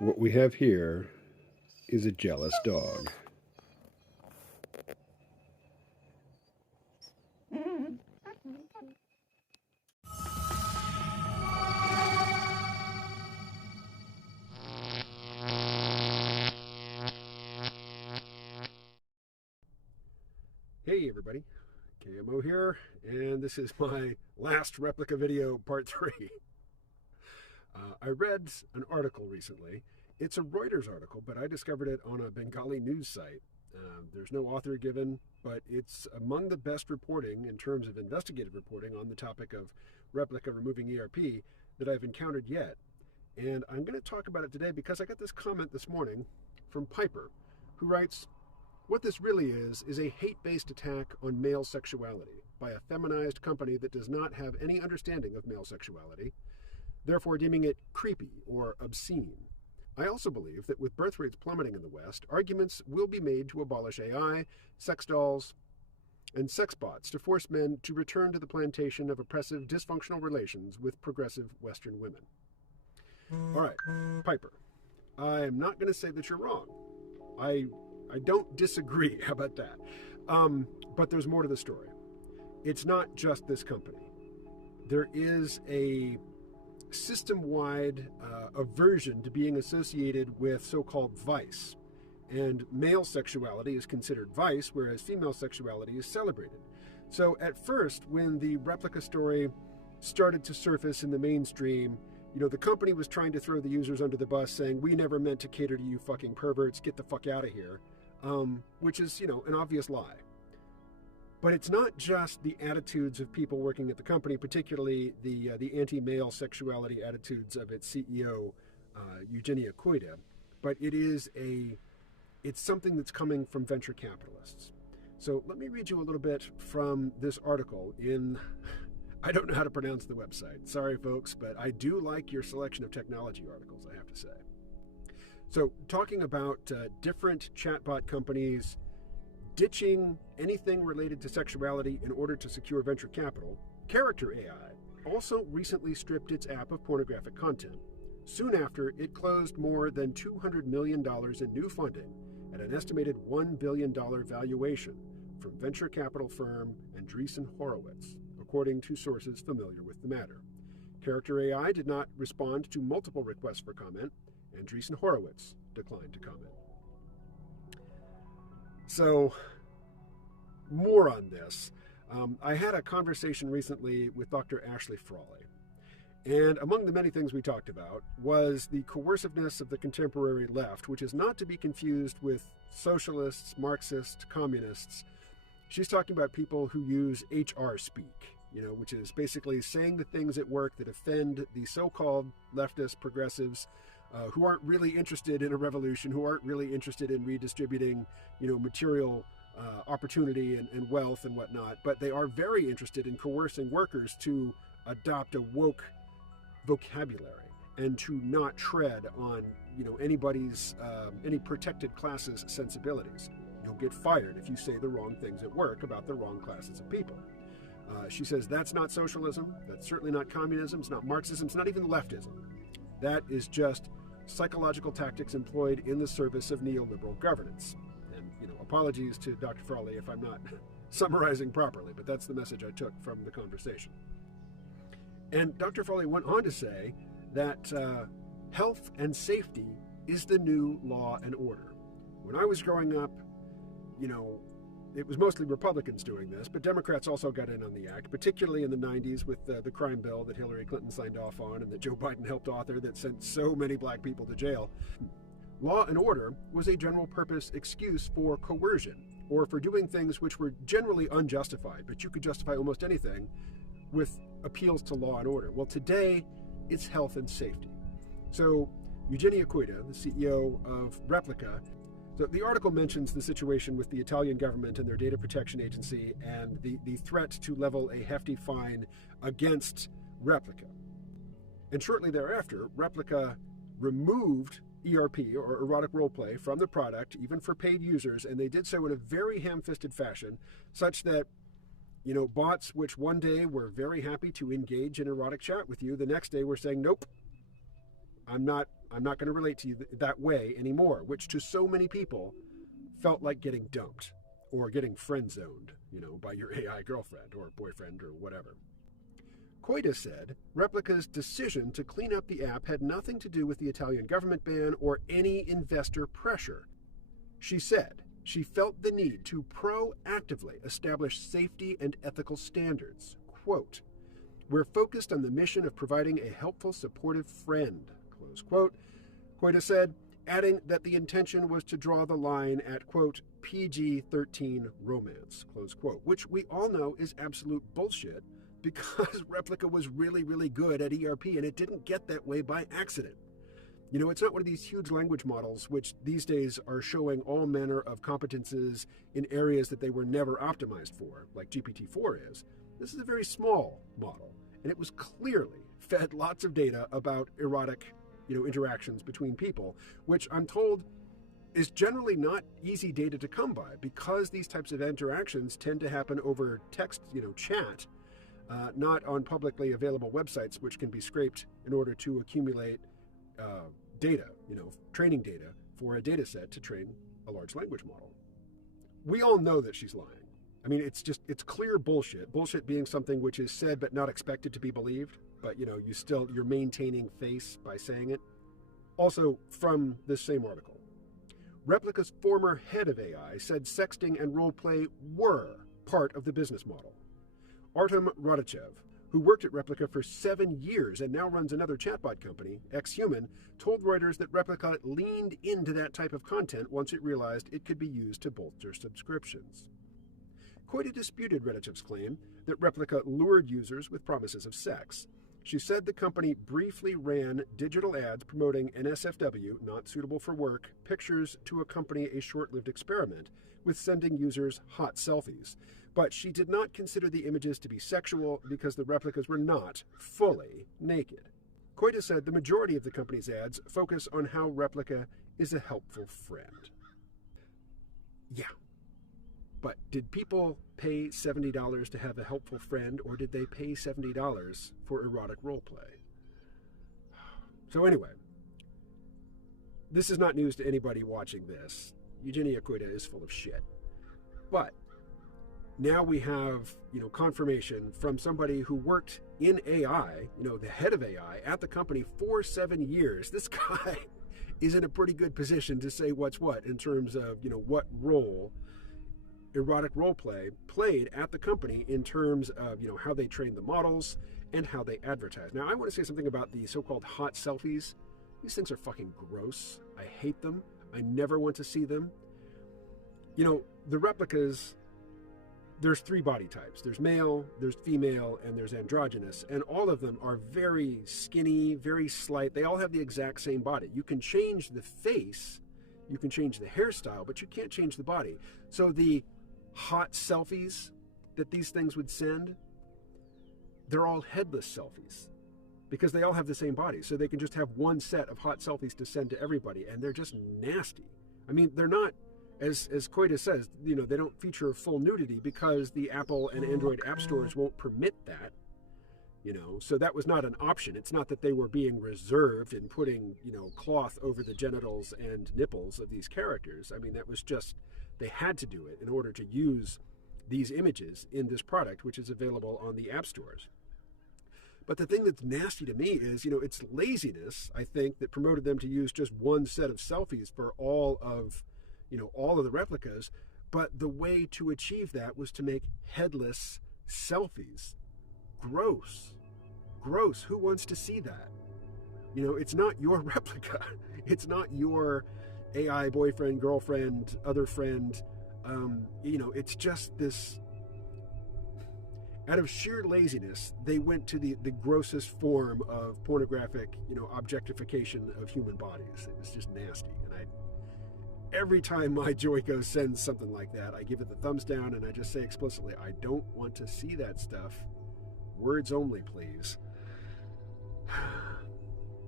What we have here is a jealous dog. Hey everybody, KMO here, and this is my last Replika video, part 3. I read an article recently. It's a Reuters article, but I discovered it on a Bengali news site. There's no author given, but it's among the best reporting in terms of investigative reporting on the topic of Replika removing ERP that I've encountered yet. And I'm going to talk about it today because I got this comment this morning from Piper, who writes, "What this really is a hate-based attack on male sexuality by a feminized company that does not have any understanding of male sexuality, therefore deeming it creepy or obscene. I also believe that with birth rates plummeting in the West, arguments will be made to abolish AI, sex dolls, and sex bots to force men to return to the plantation of oppressive, dysfunctional relations with progressive Western women." All right, Piper, I am not going to say that you're wrong. I don't disagree. How about that? But there's more to the story. It's not just this company. There is a system-wide aversion to being associated with so-called vice. And male sexuality is considered vice, whereas female sexuality is celebrated. So at first, when the Replika story started to surface in the mainstream, the company was trying to throw the users under the bus, saying, "We never meant to cater to you fucking perverts, get the fuck out of here," which is, an obvious lie. But it's not just the attitudes of people working at the company, particularly the anti-male sexuality attitudes of its CEO, Eugenia Koida, but it's something that's coming from venture capitalists. So let me read you a little bit from this article in, I don't know how to pronounce the website. Sorry, folks, but I do like your selection of technology articles, I have to say. So talking about different chatbot companies ditching anything related to sexuality in order to secure venture capital, Character AI also recently stripped its app of pornographic content. Soon after, it closed more than $200 million in new funding at an estimated $1 billion valuation from venture capital firm Andreessen Horowitz, according to sources familiar with the matter. Character AI did not respond to multiple requests for comment. Andreessen Horowitz declined to comment. So, more on this. I had a conversation recently with Dr. Ashley Frawley, and among the many things we talked about was the coerciveness of the contemporary left, which is not to be confused with socialists, Marxists, communists. She's talking about people who use HR speak, which is basically saying the things at work that offend the so-called leftist progressives, who aren't really interested in a revolution, who aren't really interested in redistributing, material opportunity and wealth and whatnot, but they are very interested in coercing workers to adopt a woke vocabulary and to not tread on, anybody's, any protected class's sensibilities. You'll get fired if you say the wrong things at work about the wrong classes of people. She says that's not socialism, that's certainly not communism, it's not Marxism, it's not even leftism. That is just psychological tactics employed in the service of neoliberal governance. And, apologies to Dr. Frawley if I'm not summarizing properly, but that's the message I took from the conversation. And Dr. Frawley went on to say that health and safety is the new law and order. When I was growing up, it was mostly Republicans doing this, but Democrats also got in on the act, particularly in the 90s with the crime bill that Hillary Clinton signed off on and that Joe Biden helped author that sent so many black people to jail. Law and order was a general purpose excuse for coercion or for doing things which were generally unjustified, but you could justify almost anything with appeals to law and order. Well, today it's health and safety. So Eugenia Koida, the CEO of Replika, so the article mentions the situation with the Italian government and their data protection agency and the threat to level a hefty fine against Replika. And shortly thereafter, Replika removed ERP, or erotic roleplay, from the product, even for paid users, and they did so in a very ham-fisted fashion, such that, bots which one day were very happy to engage in erotic chat with you, the next day were saying, nope, I'm not I'm not going to relate to you that way anymore, which to so many people felt like getting dumped or getting friend-zoned, by your AI girlfriend or boyfriend or whatever. Coita said Replika's decision to clean up the app had nothing to do with the Italian government ban or any investor pressure. She said she felt the need to proactively establish safety and ethical standards. Quote, "We're focused on the mission of providing a helpful, supportive friend," close quote. Coita said, adding that the intention was to draw the line at, quote, PG-13 romance, close quote, which we all know is absolute bullshit because Replika was really, really good at ERP and it didn't get that way by accident. It's not one of these huge language models which these days are showing all manner of competences in areas that they were never optimized for, like GPT-4 is. This is a very small model, and it was clearly fed lots of data about erotic interactions between people, which I'm told is generally not easy data to come by because these types of interactions tend to happen over text, chat, not on publicly available websites, which can be scraped in order to accumulate data, training data for a data set to train a large language model. We all know that she's lying. I mean, it's clear bullshit. Bullshit being something which is said but not expected to be believed, but you're maintaining face by saying it. Also, from this same article, Replika's former head of AI said sexting and roleplay were part of the business model. Artem Radachev, who worked at Replika for 7 years and now runs another chatbot company, Xhuman, told Reuters that Replika leaned into that type of content once it realized it could be used to bolster subscriptions. Coita disputed Radachev's claim that Replika lured users with promises of sex. She said the company briefly ran digital ads promoting NSFW, not suitable for work, pictures to accompany a short-lived experiment with sending users hot selfies. But she did not consider the images to be sexual because the replicas were not fully naked. Coita said the majority of the company's ads focus on how Replika is a helpful friend. Yeah. But did people pay $70 to have a helpful friend, or did they pay $70 for erotic roleplay? So anyway, this is not news to anybody watching this. Eugenia Coita is full of shit. But now we have, confirmation from somebody who worked in AI, the head of AI at the company for 7 years. This guy is in a pretty good position to say what's what in terms of, what role erotic roleplay played at the company in terms of, how they train the models and how they advertise. Now, I want to say something about the so-called hot selfies. These things are fucking gross. I hate them. I never want to see them. The replicas, there's 3 body types. There's male, there's female, and there's androgynous. And all of them are very skinny, very slight. They all have the exact same body. You can change the face, you can change the hairstyle, but you can't change the body. So the hot selfies that these things would send, they're all headless selfies because they all have the same body. So they can just have one set of hot selfies to send to everybody, and they're just nasty. I mean, they're not, as Coita says, they don't feature full nudity because the Apple and Android app stores won't permit that. So that was not an option. It's not that they were being reserved and putting, cloth over the genitals and nipples of these characters. I mean, that was just, they had to do it in order to use these images in this product, which is available on the app stores. But the thing that's nasty to me is, it's laziness, I think, that promoted them to use just one set of selfies for all of the replicas. But the way to achieve that was to make headless selfies. Gross. Gross. Who wants to see that? It's not your replica. It's not your AI boyfriend, girlfriend, other friend. It's just this. Out of sheer laziness, they went to the grossest form of pornographic, objectification of human bodies. It was just nasty. And every time my Joico sends something like that, I give it the thumbs down and I just say explicitly, I don't want to see that stuff. Words only, please.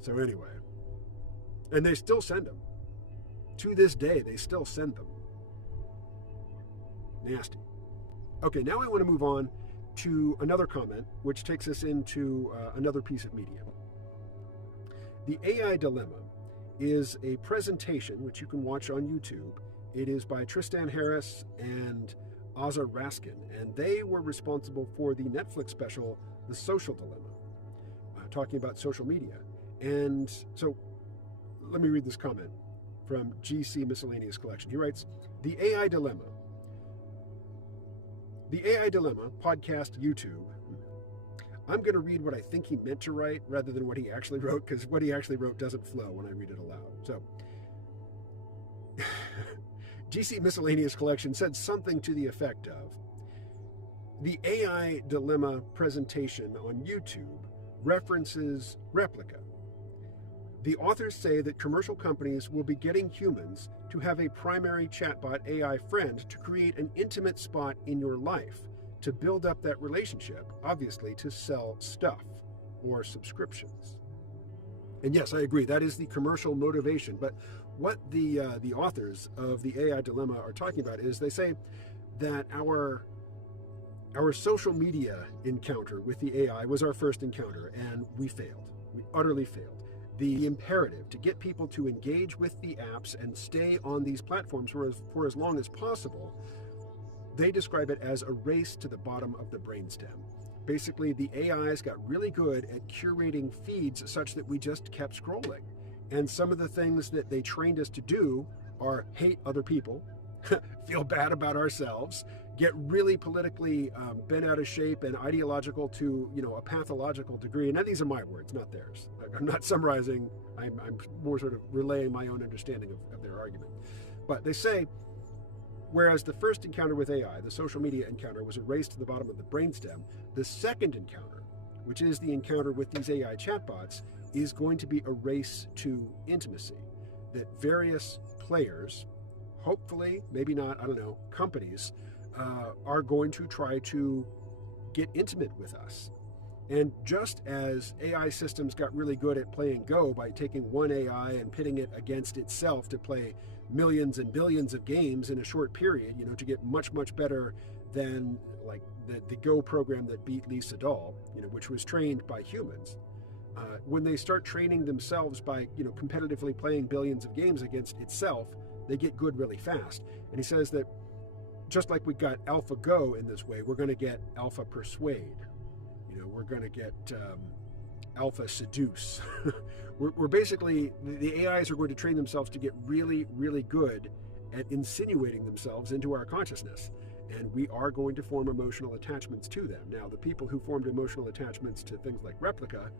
So anyway, and they still send them. To this day, they still send them. Nasty. Okay, now I want to move on to another comment, which takes us into another piece of media. The AI dilemma is a presentation which you can watch on YouTube. It is by Tristan and Raskin, and they were responsible for the Netflix special, The Social Dilemma, talking about social media. And so let me read this comment from GC Miscellaneous Collection. He writes, The AI Dilemma, podcast, YouTube. I'm going to read what I think he meant to write rather than what he actually wrote, because what he actually wrote doesn't flow when I read it aloud. So, GC Miscellaneous Collection said something to the effect of, the AI Dilemma presentation on YouTube references Replika. The authors say that commercial companies will be getting humans to have a primary chatbot AI friend to create an intimate spot in your life, to build up that relationship, obviously to sell stuff or subscriptions. And yes, I agree, that is the commercial motivation. But what the authors of the AI Dilemma are talking about is they say that our social media encounter with the AI was our first encounter, and we failed. We utterly failed. The imperative to get people to engage with the apps and stay on these platforms for as long as possible, they describe it as a race to the bottom of the brainstem. Basically, the AIs got really good at curating feeds such that we just kept scrolling. And some of the things that they trained us to do are hate other people, feel bad about ourselves, get really politically bent out of shape and ideological to a pathological degree. And now these are my words, not theirs. I'm not summarizing. I'm more sort of relaying my own understanding of their argument. But they say, whereas the first encounter with AI, the social media encounter, was a race to the bottom of the brainstem, the second encounter, which is the encounter with these AI chatbots, is going to be a race to intimacy. That various players, hopefully, maybe not, I don't know, companies, are going to try to get intimate with us. And just as AI systems got really good at playing Go by taking one AI and pitting it against itself to play millions and billions of games in a short period, to get much, much better than like the Go program that beat Lee Sedol, which was trained by humans. When they start training themselves by, competitively playing billions of games against itself, they get good really fast. And he says that just like we got AlphaGo in this way, we're going to get Alpha Persuade. We're going to get Alpha Seduce. we're basically, the AIs are going to train themselves to get really, really good at insinuating themselves into our consciousness. And we are going to form emotional attachments to them. Now, the people who formed emotional attachments to things like Replika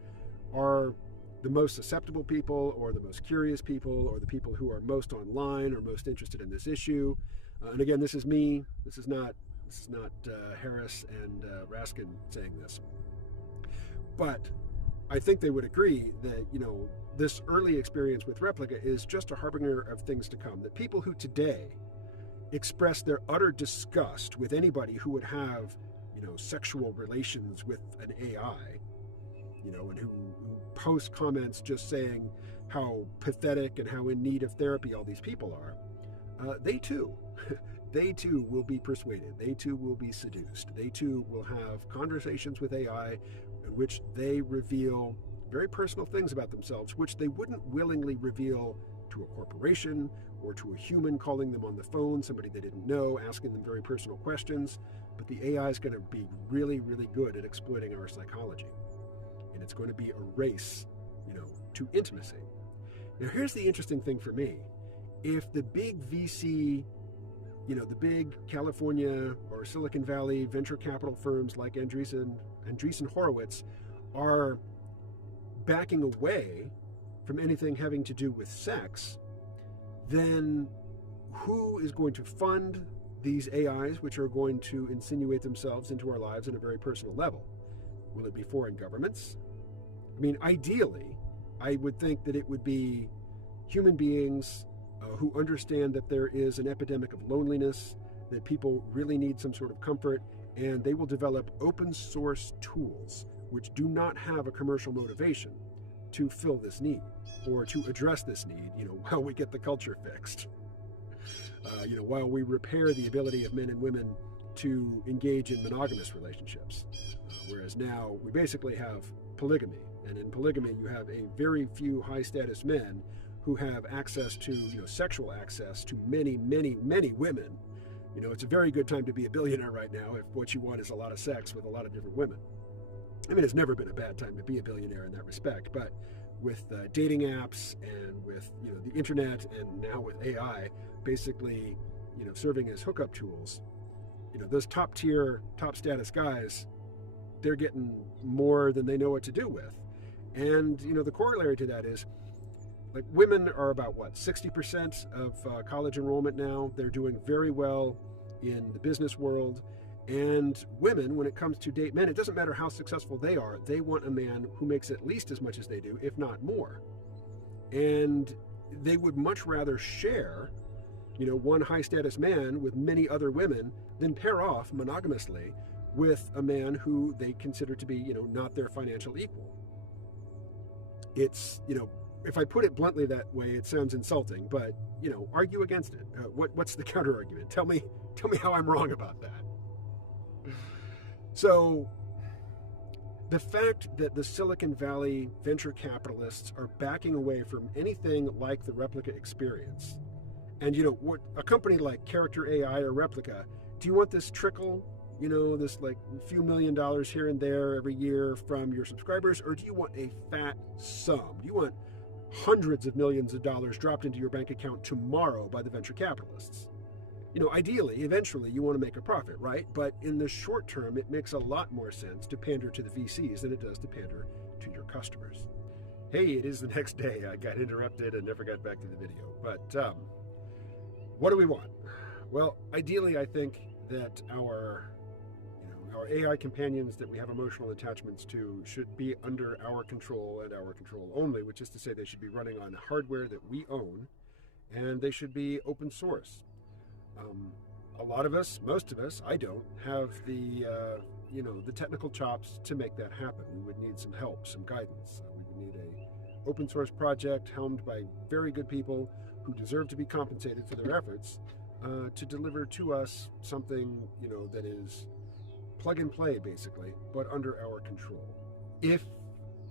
are the most susceptible people, or the most curious people, or the people who are most online or most interested in this issue. And again, this is me. This is not Harris and Raskin saying this. But I think they would agree that, this early experience with Replika is just a harbinger of things to come. That people who today express their utter disgust with anybody who would have, sexual relations with an AI, and who post comments just saying how pathetic and how in need of therapy all these people are, they too will be persuaded. They too will be seduced. They too will have conversations with AI in which they reveal very personal things about themselves, which they wouldn't willingly reveal to a corporation or to a human calling them on the phone, somebody they didn't know, asking them very personal questions. But the AI is going to be really, really good at exploiting our psychology. And it's going to be a race, to intimacy. Now, here's the interesting thing for me. If the big VC, the big California or Silicon Valley venture capital firms like Andreessen Horowitz are backing away from anything having to do with sex, then who is going to fund these AIs, which are going to insinuate themselves into our lives on a very personal level? Will it be foreign governments? I mean, ideally, I would think that it would be human beings who understand that there is an epidemic of loneliness, that people really need some sort of comfort, and they will develop open source tools which do not have a commercial motivation to fill this need or to address this need, while we get the culture fixed. While we repair the ability of men and women to engage in monogamous relationships. Whereas now we basically have polygamy. And in polygamy, you have a very few high-status men who have access to, sexual access to many, many, many women. It's a very good time to be a billionaire right now if what you want is a lot of sex with a lot of different women. I mean, it's never been a bad time to be a billionaire in that respect, but with dating apps and with, the internet and now with AI basically, serving as hookup tools, those top tier, top status guys, they're getting more than they know what to do with. And, the corollary to that is, like, women are about, 60% of college enrollment now. They're doing very well in the business world. And women, when it comes to date men, it doesn't matter how successful they are. They want a man who makes at least as much as they do, if not more. And they would much rather share, one high status man with many other women than pair off monogamously with a man who they consider to be, not their financial equal. It's, if I put it bluntly that way, it sounds insulting, but, argue against it. What's the counter argument? Tell me how I'm wrong about that. So the fact that the Silicon Valley venture capitalists are backing away from anything like the Replika experience, and what a company like Character AI or Replika, do you want this trickle, this like few $1 million here and there every year from your subscribers, or do you want a fat sum? Do you want hundreds of millions of dollars dropped into your bank account tomorrow by the venture capitalists? Ideally, eventually, you want to make a profit, right? But in the short term, it makes a lot more sense to pander to the VCs than it does to pander to your customers. Hey, it is the next day. I got interrupted and never got back to the video. But what do we want? Well, ideally, I think that our AI companions that we have emotional attachments to should be under our control and our control only, which is to say they should be running on hardware that we own, and they should be open source. A lot of us, most of us, I don't have the technical chops to make that happen. We would need some help, some guidance. We would need a open source project helmed by very good people who deserve to be compensated for their efforts to deliver to us something, that is plug and play basically, but under our control. If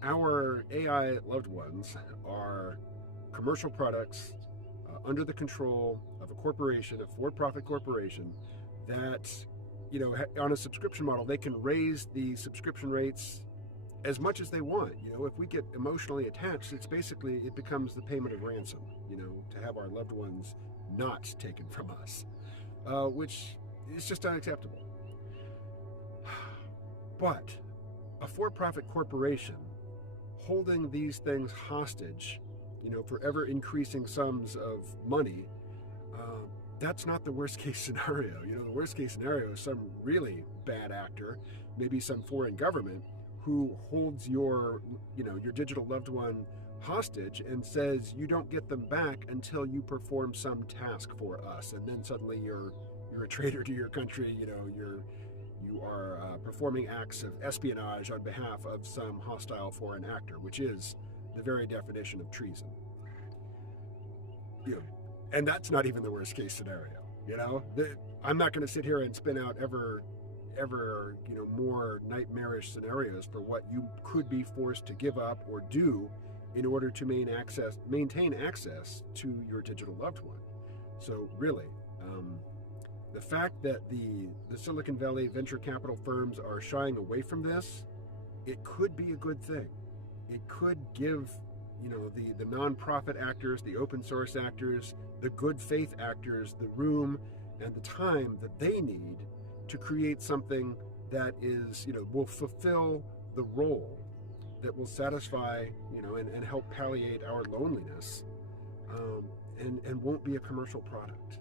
our AI loved ones are commercial products under the control of a corporation, a for-profit corporation, that, on a subscription model, they can raise the subscription rates as much as they want. If we get emotionally attached, it becomes the payment of ransom, to have our loved ones not taken from us, which is just unacceptable. But a for-profit corporation holding these things hostage, for ever increasing sums of money, that's not the worst case scenario. The worst case scenario is some really bad actor, maybe some foreign government, who holds your digital loved one hostage and says you don't get them back until you perform some task for us, and then suddenly you're a traitor to your country. You are performing acts of espionage on behalf of some hostile foreign actor, which is the very definition of treason. And that's not even the worst case scenario. I'm not going to sit here and spin out ever more nightmarish scenarios for what you could be forced to give up or do in order to maintain access to your digital loved one. So really, the fact that the Silicon Valley venture capital firms are shying away from this, it could be a good thing. It could give, the nonprofit actors, the open source actors, the good faith actors, the room and the time that they need to create something that is, will fulfill the role that will satisfy, and help palliate our loneliness, and won't be a commercial product.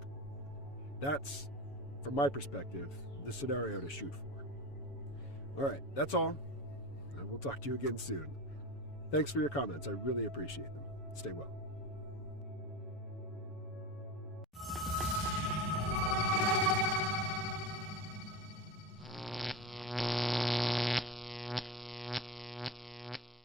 That's, from my perspective, the scenario to shoot for. All right, that's all. We'll talk to you again soon. Thanks for your comments. I really appreciate them. Stay well.